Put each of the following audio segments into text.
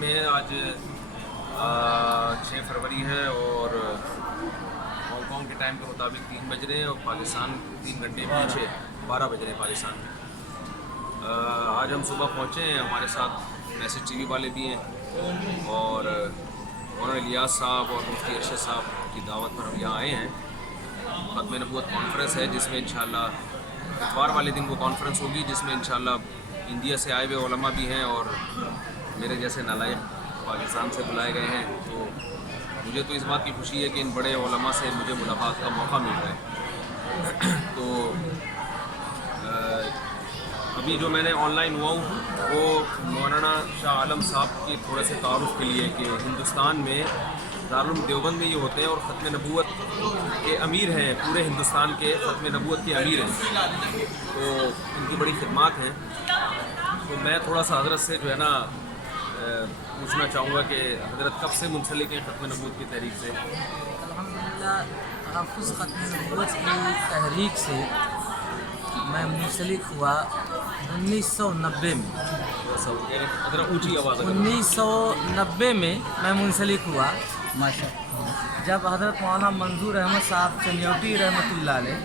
میں آج 6 فروری ہے اور ہانگ کانگ کے ٹائم کے مطابق 3 بج رہے ہیں اور پاکستان 3 گھنٹے پیچھے 12 بج رہے ہیں پاکستان میں۔ آج ہم صبح پہنچے ہیں، ہمارے ساتھ میسج ٹی وی والے بھی ہیں اور مولانا الیاس صاحب اور مفتی ارشد صاحب کی دعوت پر ہم یہاں آئے ہیں۔ ختم نبوت کانفرنس ہے جس میں انشاءاللہ اتوار والے دن وہ کانفرنس ہوگی، جس میں انشاءاللہ انڈیا سے آئے ہوئے علماء بھی ہیں اور میرے جیسے نالائق پاکستان سے بلائے گئے ہیں۔ تو مجھے تو اس بات کی خوشی ہے کہ ان بڑے علماء سے مجھے ملاقات کا موقع مل رہا ہے۔ تو ابھی جو میں نے آن لائن ہوا ہوں وہ مولانا شاہ عالم صاحب کے تھوڑے سے تعارف کے لیے کہ ہندوستان میں دارالعلوم دیوبند میں یہ ہوتے ہیں اور ختم نبوت کے امیر ہیں، پورے ہندوستان کے ختم نبوت کے امیر ہیں، تو ان کی بڑی خدمات ہیں۔ تو میں تھوڑا سا حضرت سے جو ہے نا پوچھنا چاہوں گا کہ حضرت کب سے منسلک ہیں ختم نبوت کی تحریک سے؟ الحمدللہ تحفظ ختم نبوت کی تحریک سے میں منسلک ہوا 1990 میں۔ ذرا اونچی آواز 1990 میں میں منسلک ہوا جب حضرت مولانا منظور احمد صاحب چنیوٹی رحمۃ اللہ علیہ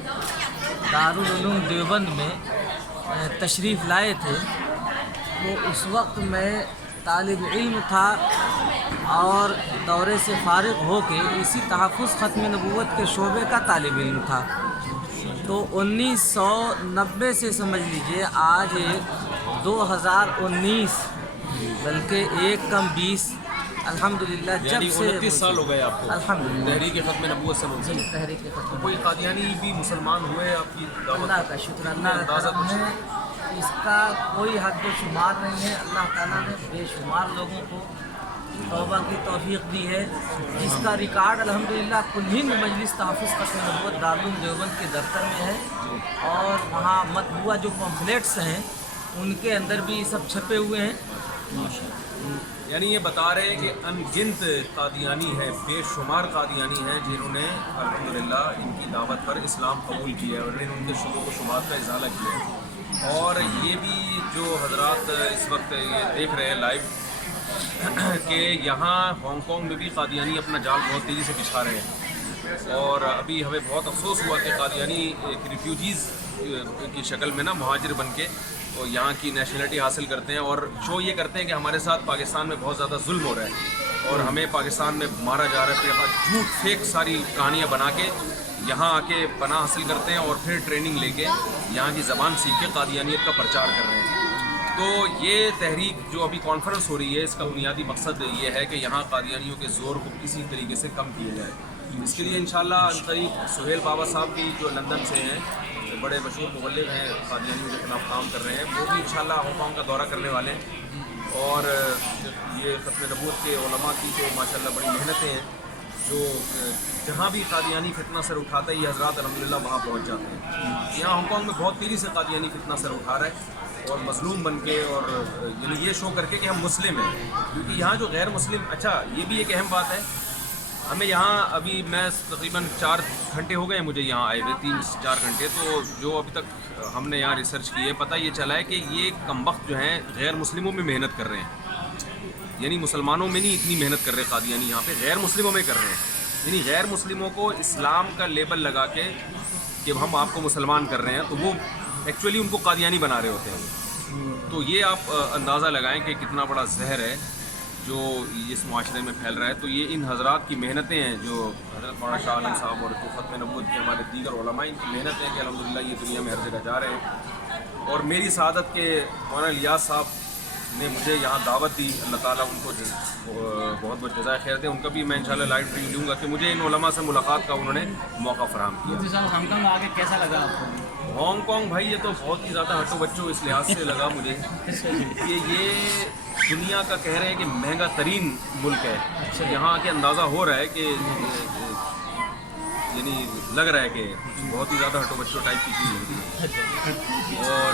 دارالعلوم دیوبند میں تشریف لائے تھے۔ تو اس وقت میں طالب علم تھا اور دورے سے فارغ ہو کے اسی تحفظ ختم نبوت کے شعبے کا طالب علم تھا۔ تو 1990 سے سمجھ لیجئے آج 2019 بلکہ 1 کم 20 الحمدللہ جب سے 29 سال ہو گئے آپ کو الحمدللہ تحریک ختم نبوت سے منسلک۔ تحریک ختم کوئی قادیانی بھی مسلمان ہوئے آپ کی دعوت؟ اللہ کا شکر، اللہ کا کرم ہے، اس کا کوئی حد و شمار نہیں ہے۔ اللہ تعالیٰ نے بے شمار لوگوں کو توبہ کی توفیق دی ہے، جس کا ریکارڈ الحمدللہ کل ہند مجلس تحفظ ختم نبوت دارالعلوم دیوبند کے دفتر میں ہے، اور وہاں مطبوعہ جو پمفلیٹس ہیں ان کے اندر بھی سب چھپے ہوئے ہیں۔ یعنی یہ بتا رہے ہیں کہ ان گنت قادیانی ہیں، بے شمار قادیانی ہیں جنہوں نے الحمدللہ ان کی دعوت پر اسلام قبول کیا ہے اور انہوں نے ان کے شبہ و شبہات کا ازالہ کیا ہے۔ اور یہ بھی جو حضرات اس وقت یہ دیکھ رہے ہیں لائیو کہ یہاں ہانگ کانگ میں بھی قادیانی اپنا جال بہت تیزی سے بچھا رہے ہیں، اور ابھی ہمیں بہت افسوس ہوا کہ قادیانی ایک ریفیوجیز کی شکل میں نا مہاجر بن کے اور یہاں کی نیشنلٹی حاصل کرتے ہیں اور شو یہ کرتے ہیں کہ ہمارے ساتھ پاکستان میں بہت زیادہ ظلم ہو رہا ہے اور ہمیں پاکستان میں مارا جا رہا ہے، جھوٹ فیک ساری کہانیاں بنا کے یہاں آ کے پناہ حاصل کرتے ہیں اور پھر ٹریننگ لے کے یہاں کی زبان سیکھ کے قادیانیت کا پرچار کر رہے ہیں۔ تو یہ تحریک جو ابھی کانفرنس ہو رہی ہے اس کا بنیادی مقصد یہ ہے کہ یہاں قادیانیوں کے زور کو کسی طریقے سے کم کیا جائے۔ اس کے لیے انشاءاللہ عنقریب سہیل بابا صاحب بھی جو لندن سے ہیں، بڑے مشہور مبلغ ہیں، قادیانیوں کے خلاف کام کر رہے ہیں، وہ بھی انشاءاللہ ہانگ کانگ کا دورہ کرنے والے ہیں۔ اور یہ ختم نبوت کے علماء کی تو ماشاءاللہ بڑی محنتیں ہیں، جو جہاں بھی قادیانی فتنہ سر اٹھاتا ہے یہ حضرات الحمدللہ وہاں پہنچ جاتے ہیں۔ یہاں ہانگ کانگ میں بہت تیزی سے قادیانی فتنہ سر اٹھا رہا ہے اور مظلوم بن کے اور یعنی یہ شو کر کے کہ ہم مسلم ہیں، کیونکہ یہاں جو غیر مسلم، اچھا یہ بھی ایک اہم بات ہے، ہمیں یہاں ابھی میں تقریباً 4 گھنٹے ہو گئے مجھے یہاں آئے ہوئے، 3-4 گھنٹے، تو جو ابھی تک ہم نے یہاں ریسرچ کی ہے پتہ یہ چلا ہے کہ یہ کم وقت جو ہیں غیر مسلموں میں محنت کر رہے ہیں، یعنی مسلمانوں میں نہیں اتنی محنت کر رہے قادیانی، یہاں پہ غیر مسلموں میں کر رہے ہیں، یعنی غیر مسلموں کو اسلام کا لیبل لگا کے کہ ہم آپ کو مسلمان کر رہے ہیں تو وہ ایکچولی ان کو قادیانی بنا رہے ہوتے ہیں۔ تو یہ آپ اندازہ لگائیں کہ کتنا بڑا زہر ہے جو اس معاشرے میں پھیل رہا ہے۔ تو یہ ان حضرات کی محنتیں ہیں جو حضرت مولانا شاہ عالم صاحب اور ختم نبوت کے ہمارے دیگر علماء، ان کی محنت ہے کہ الحمدللہ یہ دنیا میں ہر جگہ جا رہے ہیں۔ اور میری سعادت کے مولانا الیاس صاحب نے مجھے یہاں دعوت دی، اللہ تعالیٰ ان کو بہت بہت جزائے خیر دے، ان کا بھی میں انشاءاللہ لائیو ٹریم لوں گا کہ مجھے ان علماء سے ملاقات کا انہوں نے موقع فراہم کیا۔ مفتی صاحب ہانگ کانگ آگے کیسا لگا آپ کو؟ ہانگ کانگ بھائی یہ تو بہت ہی زیادہ ہٹو بچوں اس لحاظ سے لگا مجھے کہ یہ دنیا کا کہہ رہے ہیں کہ مہنگا ترین ملک ہے۔ یہاں آ کے اندازہ ہو رہا ہے کہ یعنی لگ رہا ہے کہ بہت ہی زیادہ ہٹو بچوں ٹائپ کی چیز ہوتی ہے۔ اور